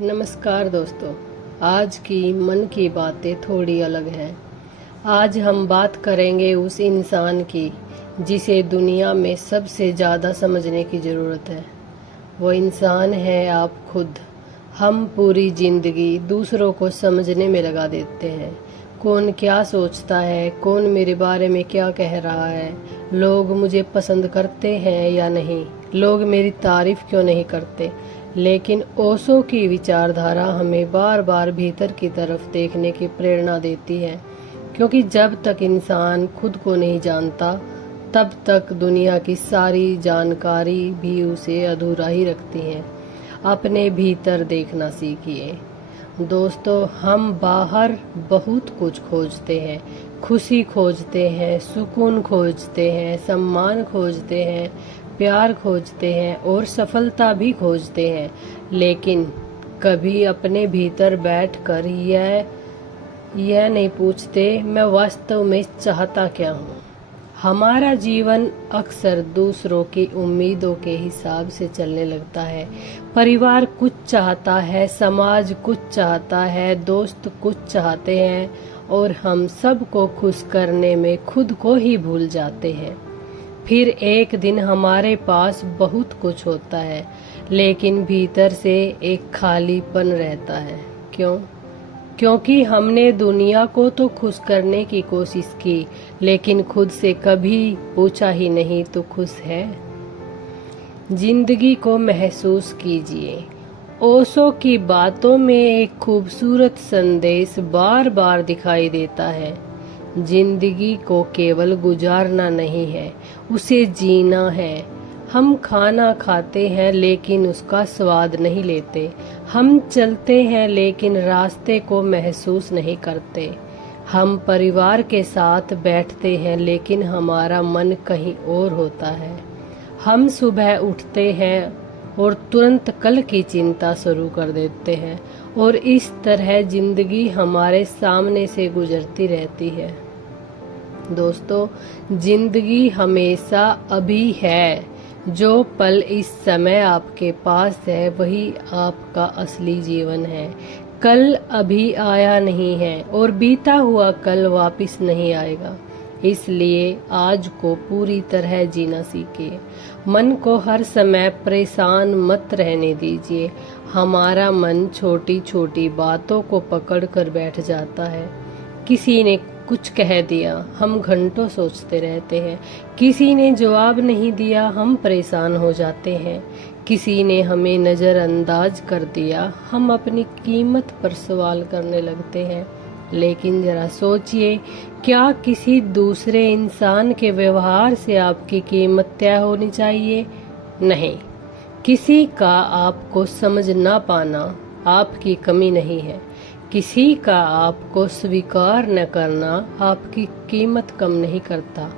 नमस्कार दोस्तों। आज की मन की बातें थोड़ी अलग हैं। आज हम बात करेंगे उस इंसान की जिसे दुनिया में सबसे ज़्यादा समझने की ज़रूरत है। वो इंसान है आप खुद। हम पूरी ज़िंदगी दूसरों को समझने में लगा देते हैं। कौन क्या सोचता है, कौन मेरे बारे में क्या कह रहा है, लोग मुझे पसंद करते हैं या नहीं, लोग मेरी तारीफ क्यों नहीं करते। लेकिन ओशो की विचारधारा हमें बार बार भीतर की तरफ देखने की प्रेरणा देती है, क्योंकि जब तक इंसान खुद को नहीं जानता तब तक दुनिया की सारी जानकारी भी उसे अधूरा ही रखती है। अपने भीतर देखना सीखिए दोस्तों। हम बाहर बहुत कुछ खोजते हैं, खुशी खोजते हैं, सुकून खोजते हैं, सम्मान खोजते हैं, प्यार खोजते हैं और सफलता भी खोजते हैं, लेकिन कभी अपने भीतर बैठकर यह नहीं पूछते मैं वास्तव में चाहता क्या हूँ। हमारा जीवन अक्सर दूसरों की उम्मीदों के हिसाब से चलने लगता है। परिवार कुछ चाहता है, समाज कुछ चाहता है, दोस्त कुछ चाहते हैं और हम सबको खुश करने में खुद को ही भूल जाते हैं। फिर एक दिन हमारे पास बहुत कुछ होता है, लेकिन भीतर से एक खालीपन रहता है। क्यों? क्योंकि हमने दुनिया को तो खुश करने की कोशिश की, लेकिन खुद से कभी पूछा ही नहीं तो खुश है। जिंदगी को महसूस कीजिए। ओशो की बातों में एक खूबसूरत संदेश बार बार दिखाई देता है। जिंदगी को केवल गुजारना नहीं है, उसे जीना है। हम खाना खाते हैं लेकिन उसका स्वाद नहीं लेते। हम चलते हैं लेकिन रास्ते को महसूस नहीं करते। हम परिवार के साथ बैठते हैं लेकिन हमारा मन कहीं और होता है। हम सुबह उठते हैं और तुरंत कल की चिंता शुरू कर देते हैं और इस तरह जिंदगी हमारे सामने से गुजरती रहती है। दोस्तों, जिंदगी हमेशा अभी है। जो पल इस समय आपके पास है वही आपका असली जीवन है। कल अभी आया नहीं है और बीता हुआ कल वापस नहीं आएगा। इसलिए आज को पूरी तरह जीना सीखिए। मन को हर समय परेशान मत रहने दीजिए। हमारा मन छोटी छोटी बातों को पकड़ कर बैठ जाता है। किसी ने कुछ कह दिया, हम घंटों सोचते रहते हैं। किसी ने जवाब नहीं दिया, हम परेशान हो जाते हैं। किसी ने हमें नज़रअंदाज कर दिया, हम अपनी कीमत पर सवाल करने लगते हैं। लेकिन जरा सोचिए, क्या किसी दूसरे इंसान के व्यवहार से आपकी कीमत तय होनी चाहिए? नहीं। किसी का आपको समझ ना पाना आपकी कमी नहीं है। किसी का आपको स्वीकार न करना आपकी कीमत कम नहीं करता।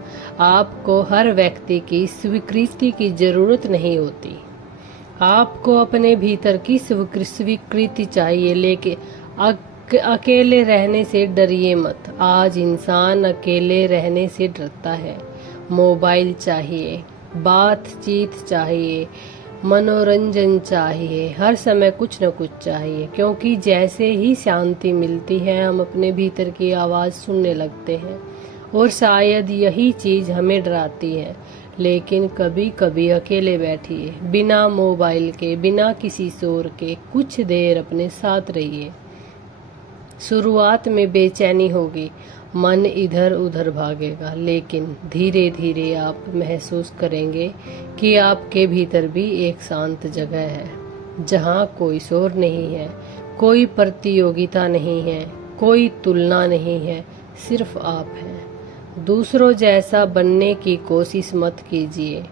आपको हर व्यक्ति की स्वीकृति की जरूरत नहीं होती। आपको अपने भीतर की स्वीकृति चाहिए, लेकिन अकेले रहने से डरिए मत। आज इंसान अकेले रहने से डरता है। मोबाइल चाहिए, बातचीत चाहिए, मनोरंजन चाहिए, हर समय कुछ न कुछ चाहिए, क्योंकि जैसे ही शांति मिलती है हम अपने भीतर की आवाज़ सुनने लगते हैं और शायद यही चीज़ हमें डराती है। लेकिन कभी कभी अकेले बैठिए, बिना मोबाइल के, बिना किसी शोर के, कुछ देर अपने साथ रहिए। शुरुआत में बेचैनी होगी, मन इधर उधर भागेगा, लेकिन धीरे धीरे आप महसूस करेंगे कि आपके भीतर भी एक शांत जगह है, जहाँ कोई शोर नहीं है, कोई प्रतियोगिता नहीं है, कोई तुलना नहीं है, सिर्फ आप हैं। दूसरों जैसा बनने की कोशिश मत कीजिए।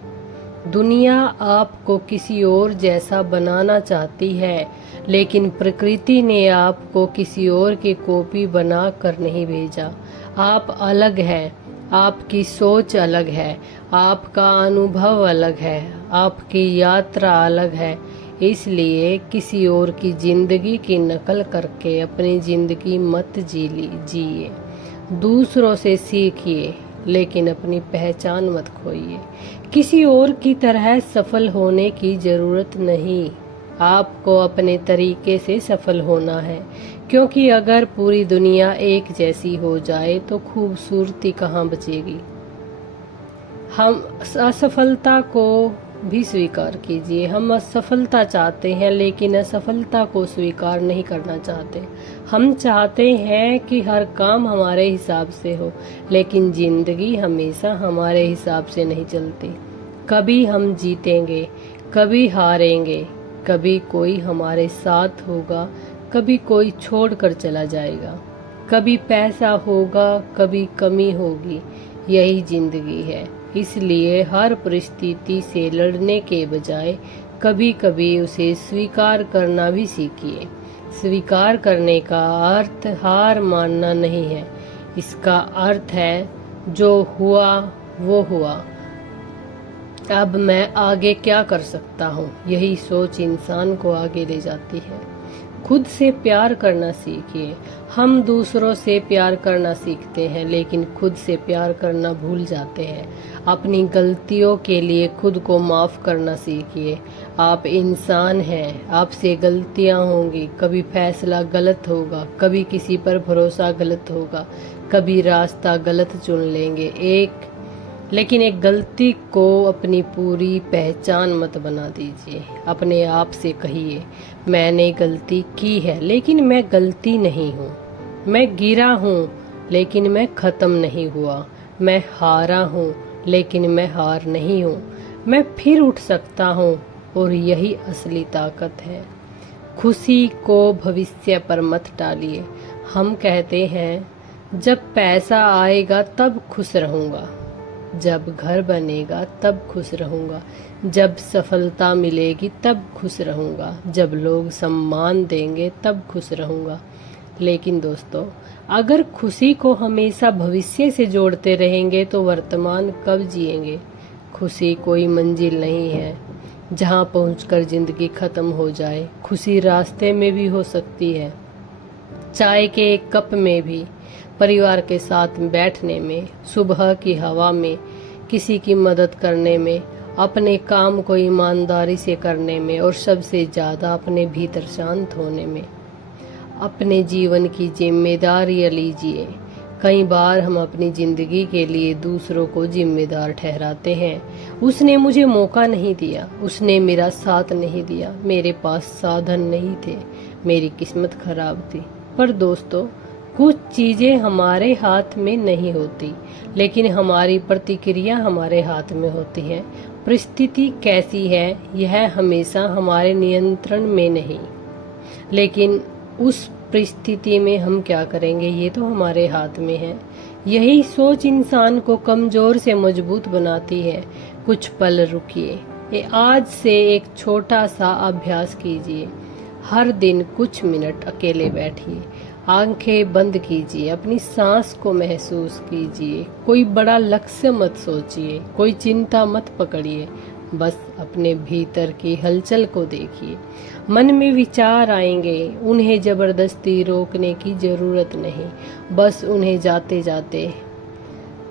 दुनिया आपको किसी और जैसा बनाना चाहती है, लेकिन प्रकृति ने आपको किसी और की कॉपी बना कर नहीं भेजा। आप अलग हैं, आपकी सोच अलग है, आपका अनुभव अलग है, आपकी यात्रा अलग है। इसलिए किसी और की जिंदगी की नकल करके अपनी जिंदगी मत जिए। दूसरों से सीखिए, लेकिन अपनी पहचान मत खोइए। किसी और की तरह सफल होने की जरूरत नहीं। आपको अपने तरीके से सफल होना है, क्योंकि अगर पूरी दुनिया एक जैसी हो जाए तो खूबसूरती कहाँ बचेगी। हम असफलता को भी स्वीकार कीजिए। हम असफलता चाहते हैं लेकिन असफलता को स्वीकार नहीं करना चाहते। हम चाहते हैं कि हर काम हमारे हिसाब से हो, लेकिन जिंदगी हमेशा हमारे हिसाब से नहीं चलती। कभी हम जीतेंगे, कभी हारेंगे, कभी कोई हमारे साथ होगा, कभी कोई छोड़कर चला जाएगा, कभी पैसा होगा, कभी कमी होगी। यही जिंदगी है। इसलिए हर परिस्थिति से लड़ने के बजाय कभी कभी उसे स्वीकार करना भी सीखिए। स्वीकार करने का अर्थ हार मानना नहीं है। इसका अर्थ है जो हुआ वो हुआ, अब मैं आगे क्या कर सकता हूँ। यही सोच इंसान को आगे ले जाती है। खुद से प्यार करना सीखिए। हम दूसरों से प्यार करना सीखते हैं लेकिन खुद से प्यार करना भूल जाते हैं। अपनी गलतियों के लिए खुद को माफ करना सीखिए। आप इंसान हैं, आपसे गलतियां होंगी। कभी फैसला गलत होगा, कभी किसी पर भरोसा गलत होगा, कभी रास्ता गलत चुन लेंगे। लेकिन एक गलती को अपनी पूरी पहचान मत बना दीजिए। अपने आप से कहिए, मैंने गलती की है लेकिन मैं गलती नहीं हूँ। मैं गिरा हूँ लेकिन मैं खत्म नहीं हुआ। मैं हारा हूँ लेकिन मैं हार नहीं हूँ। मैं फिर उठ सकता हूँ और यही असली ताकत है। खुशी को भविष्य पर मत टालिए। हम कहते हैं जब पैसा आएगा तब खुश रहूँगा, जब घर बनेगा तब खुश रहूंगा, जब सफलता मिलेगी तब खुश रहूंगा, जब लोग सम्मान देंगे तब खुश रहूंगा। लेकिन दोस्तों, अगर खुशी को हमेशा भविष्य से जोड़ते रहेंगे तो वर्तमान कब जिएंगे। खुशी कोई मंजिल नहीं है जहां पहुंचकर जिंदगी खत्म हो जाए। खुशी रास्ते में भी हो सकती है, चाय के एक कप में भी, परिवार के साथ बैठने में, सुबह की हवा में, किसी की मदद करने में, अपने काम को ईमानदारी से करने में और सबसे ज़्यादा अपने भीतर शांत होने में। अपने जीवन की जिम्मेदारी लीजिए। कई बार हम अपनी जिंदगी के लिए दूसरों को जिम्मेदार ठहराते हैं। उसने मुझे मौका नहीं दिया, उसने मेरा साथ नहीं दिया, मेरे पास साधन नहीं थे, मेरी किस्मत खराब थी। पर दोस्तों, कुछ चीजें हमारे हाथ में नहीं होती, लेकिन हमारी प्रतिक्रिया हमारे हाथ में होती है। परिस्थिति कैसी है यह हमेशा हमारे नियंत्रण में नहीं, लेकिन उस परिस्थिति में हम क्या करेंगे ये तो हमारे हाथ में है। यही सोच इंसान को कमजोर से मजबूत बनाती है। कुछ पल रुकिए। आज से एक छोटा सा अभ्यास कीजिए। हर दिन कुछ मिनट अकेले बैठिए, आंखें बंद कीजिए, अपनी सांस को महसूस कीजिए। कोई बड़ा लक्ष्य मत सोचिए, कोई चिंता मत पकड़िए, बस अपने भीतर की हलचल को देखिए। मन में विचार आएंगे, उन्हें जबरदस्ती रोकने की जरूरत नहीं, बस उन्हें जाते जाते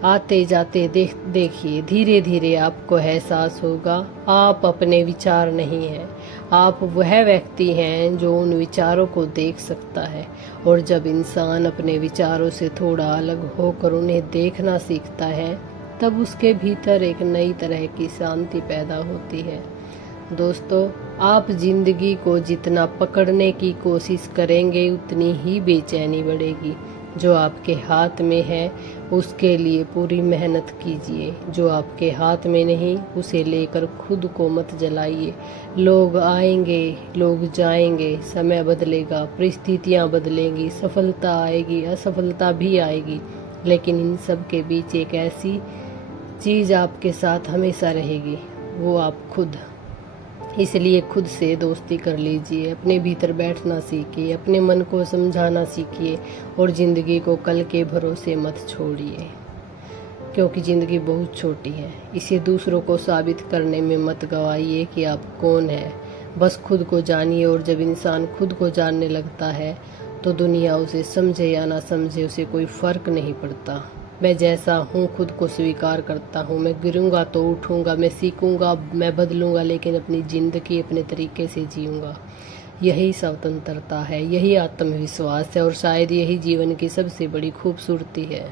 आते जाते देखिए। धीरे धीरे आपको एहसास होगा आप अपने विचार नहीं हैं, आप वह व्यक्ति हैं जो उन विचारों को देख सकता है। और जब इंसान अपने विचारों से थोड़ा अलग होकर उन्हें देखना सीखता है, तब उसके भीतर एक नई तरह की शांति पैदा होती है। दोस्तों, आप जिंदगी को जितना पकड़ने की कोशिश करेंगे उतनी ही बेचैनी बढ़ेगी। जो आपके हाथ में है उसके लिए पूरी मेहनत कीजिए, जो आपके हाथ में नहीं उसे लेकर खुद को मत जलाइए। लोग आएंगे, लोग जाएंगे, समय बदलेगा, परिस्थितियां बदलेंगी, सफलता आएगी, असफलता भी आएगी, लेकिन इन सब के बीच एक ऐसी चीज आपके साथ हमेशा रहेगी, वो आप खुद। इसलिए खुद से दोस्ती कर लीजिए, अपने भीतर बैठना सीखिए, अपने मन को समझाना सीखिए और ज़िंदगी को कल के भरोसे मत छोड़िए, क्योंकि ज़िंदगी बहुत छोटी है। इसे दूसरों को साबित करने में मत गवाइए कि आप कौन हैं। बस खुद को जानिए, और जब इंसान खुद को जानने लगता है तो दुनिया उसे समझे या ना समझे उसे कोई फर्क नहीं पड़ता। मैं जैसा हूँ खुद को स्वीकार करता हूँ। मैं गिरूंगा तो उठूंगा, मैं सीखूंगा, मैं बदलूंगा, लेकिन अपनी ज़िंदगी अपने तरीके से जीऊंगा। यही स्वतंत्रता है, यही आत्मविश्वास है और शायद यही जीवन की सबसे बड़ी खूबसूरती है।